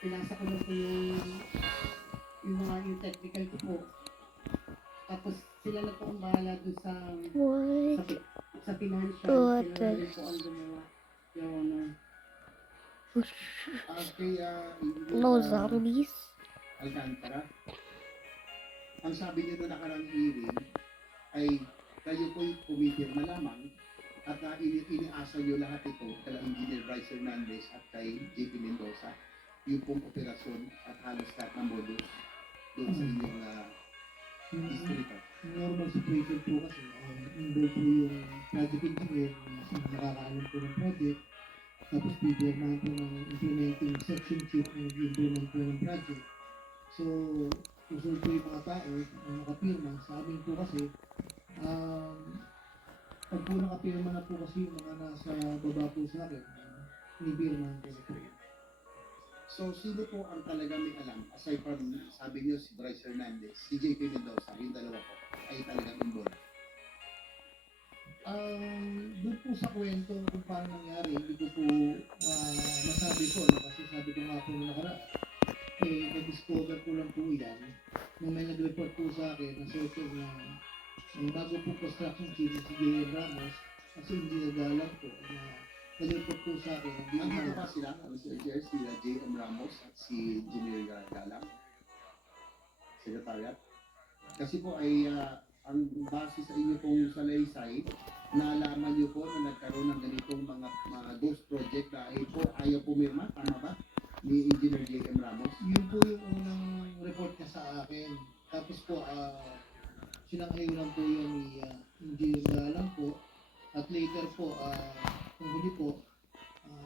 pinasa ko lang po yung technical ko po. Tapos sila na po ang bahala dun sa What? sa financial. What Sila the- na rin po ang gumawa. Yung ano. Kaya No zombies. Alcantara, ang sabi niyo na nakarang hearing ay kayo po'y pumitirma lamang at iniasa niyo lahat ito kay Engineer Bryce Hernandez at kay JP Mendoza, yung pong operasyon at halos lahat ng modus doon sa inyong distrito. Normal situation po kasi, involved po yung project engineer na nakakaalam po ng project, tapos pipirmahan po ng implementing section chief na nag-implement po ng project. So, usul po yung mga tao na nakapirma. Sa amin po kasi, pag po nakapirma na po kasi yung mga nasa baba po sa akin, pinipirmahan ko na po yun. So, sino po ang talaga may alam? Aside from, sabi niyo, si Bryce Hernandez, si JP Mendoza, yung dalawa po, ay talagang involved. Doon po sa kwento kung paano nangyari, hindi ko po masabi ko, no? Kasi sabi ko nga po nung nakaraan, nag-discover ko lang po yan nung may nag-report po sa akin na sort of na bago po construction chief si J.M. Ramos kasi hindi nagalang po na nag-report po sa akin na Andito pa sila, Mr. Chair, si J.M. Ramos at si Engineer Galang, Secretariat. Kasi po ay ang base sa inyo pong salaysay, nalaman niyo po na nagkaroon ng ganitong mga ghost project dahil po ayaw pumirma, tama ba? Ni Engineer J.M. Ramos. yun po yung unang report niya sa akin. Tapos po, sinangayunan po yun ni Engineer Galang po. At later po, kung huli po,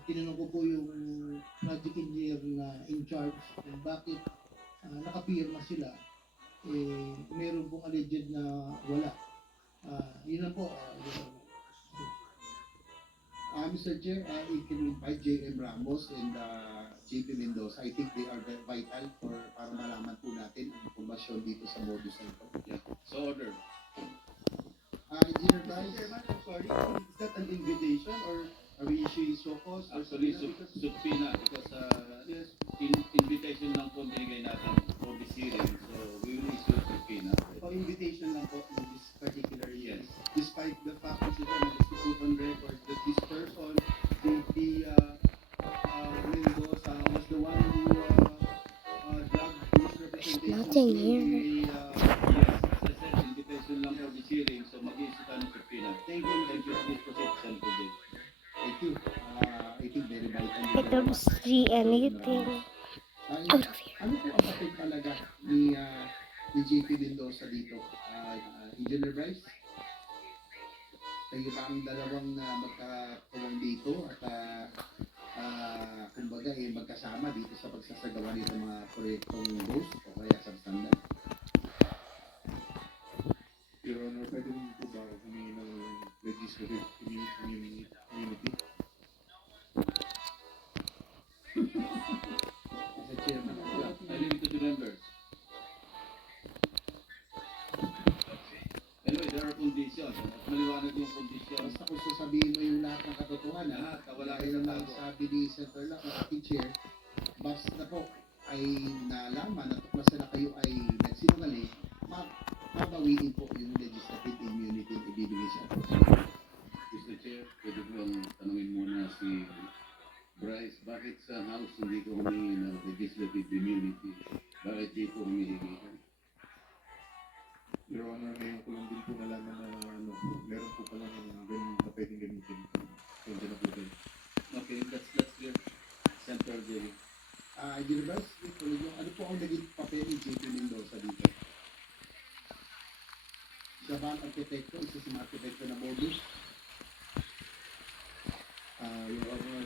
tinanong ko po yung project engineer na in charge kung bakit nakapirma sila. Meron pong alleged na wala. Yun lang po. Mr. Chair, we can invite J.M. Ramos and JP Mendoza. I think they are very vital para malaman po natin ang informasyon dito sa modus na ito. Yeah. So order. Engineer Mr. Bryce, Chairman, I'm sorry, is that an invitation or are we issuing SOCOS? or Actually, subpoena? Because- subpoena because Yes, invitation lang po binigay natin for this hearing. So we will issue subpoena. o invitation lang po in this particular Yes. case. Despite the fact, Mr. Chairman, is to put on record that this person, the Mendoza, was the one who dragged misrepresentation nothing to here. Yes, as I said, invitation lang for this hearing. So mag-issue tayo ng subpoena. Thank you, Mr. Thank you. Chairman. Please proceed, Senator Jay. thank you. I think very vital. I don't see anything out of here. Ano po ang papel talaga ni JP Mendoza dito? Engineer Bryce? Kayo ba ang dalawang magkakawang dito at kumbaga magkasama dito sa pagsasagawa nito mga proyektong ghost o kaya substandard? Your Honor, pwede mo po ba humingi ng legislative immunity? Mr. Chairman, I leave it to the members. Anyway, there are conditions. At maliwanag yung conditions. basta kung sasabihin mo yung lahat ng katotohanan, Lahat, wala kaya kayong lang tago. sabi ni Senator Lack, ang ating chair, basta po ay nalaman at basta na kayo ay nagsinungaling, mabawiin po yung legislative immunity na ibibigay sa atin. Mr. Chair, pwede ko lang tanungin muna si Bryce, bakit sa House hindi ko humingi ng legislative immunity? Bakit dito humihingi ka? Your Honor, ngayon ko lang din po nalaman na meron po pala ng ganun na pwedeng gamitin. Kaya na po din. Okay, that's clear. Senator Jerry. Engineer Bryce, ano po ang naging papel ni JP Mendoza dito? Siya ba ang arkitekto? Isa sa mga arkitekto na modus? Your Honor,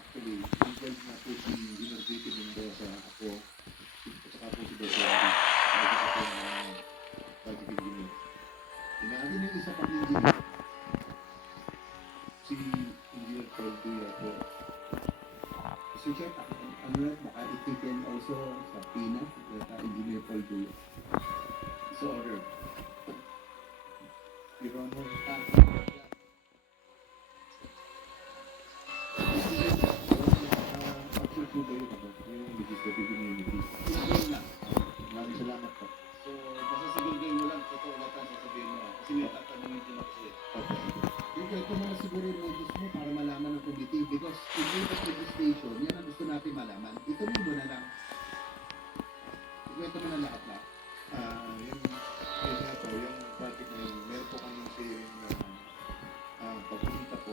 actually, involved na po si Engineer JP Mendoza, ako, at saka po si Dr. Andy. Ako po ng project engineer. Ano yung isa pang engineer? Si Engineer Paul Duya po. Mr. Chair, ano na, baka if we can also sa PINA, Engineer Paul Duya. So order. Your Honor, actually po ba yun ako? Yung legislative of legislation, yan ang gusto natin malaman. Ituloy mo na lang. Ikwento mo na lahat na. Yung nga po, yung project na yun, meron po kami sharing na pagpunta po,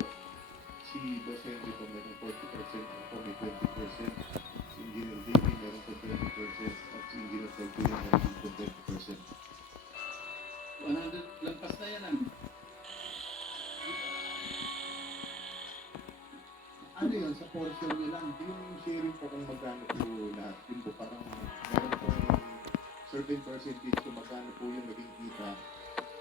si Boss Henry po meron 40%, ako may 20%, si Engineer Davey meron po 20%, at si Engineer Tagpuyan meron po 20%. 100, lampas na yan ah. Ano yun, sa portion nyo lang. Yung sharing po kung magkano po lahat, yun po parang meron po certain percentage kung magkano po yung naging kita,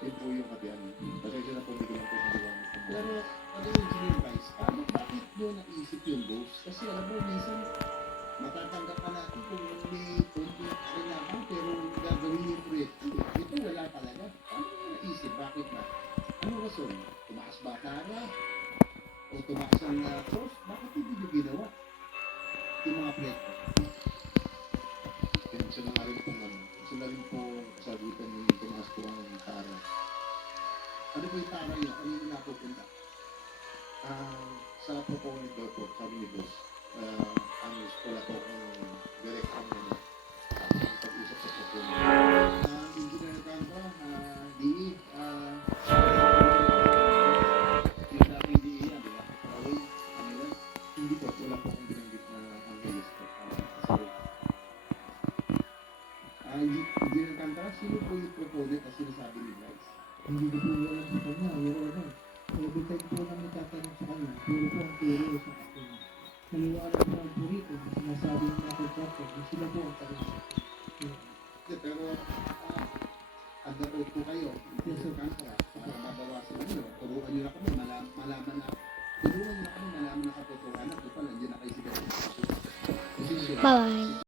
yun po yung katian. Pasensya na po, hindi ko lang po nagawa. Pero, ano yung engineer guys, bakit nyo naisip yung boss? Kasi alam mo, minsan, matatanggap ka natin kung may konti rin naman, pero gagawin yung proyekto. Ito wala talaga. Paano nyo naisip? Bakit ba? Ano rason? Tumaas ba tara? O tumaas ang cost? Bakit hindi nyo ginawa? Yung mga proyekto. Yan, isa na rin pong isa na rin po kasagutan ni Tomas po ang tara. Ano po yung tara nyo? Ano yung napupunta? Sa proponent daw po, sabi ni Boss, wala po akong direct ang pag-usap sa proponent. Engineer Canto, DE, Yung dating DE yan, di ba? Raul, ano yun? Hindi po, wala po akong binanggit na Angeles po. Engineer Canto, sino po yung proponent na sinasabi ni Bryce? Hindi ko po alam sa kanya, Your Honor. Every time po namin tatanong sa kanya, puro po ang turo sa akin. Naliwanag po ang purito, sinasabi ng mga contractor, na sila po ang tanong sa akin. Pero, underoath po kayo, Engineer Canto, para mabawasan nyo. Turuan nyo na kami, malaman na. Turuan nyo na kami, malaman na katotohanan. Ito pala, nandiyan na kayo sa posisyon. Bye-bye.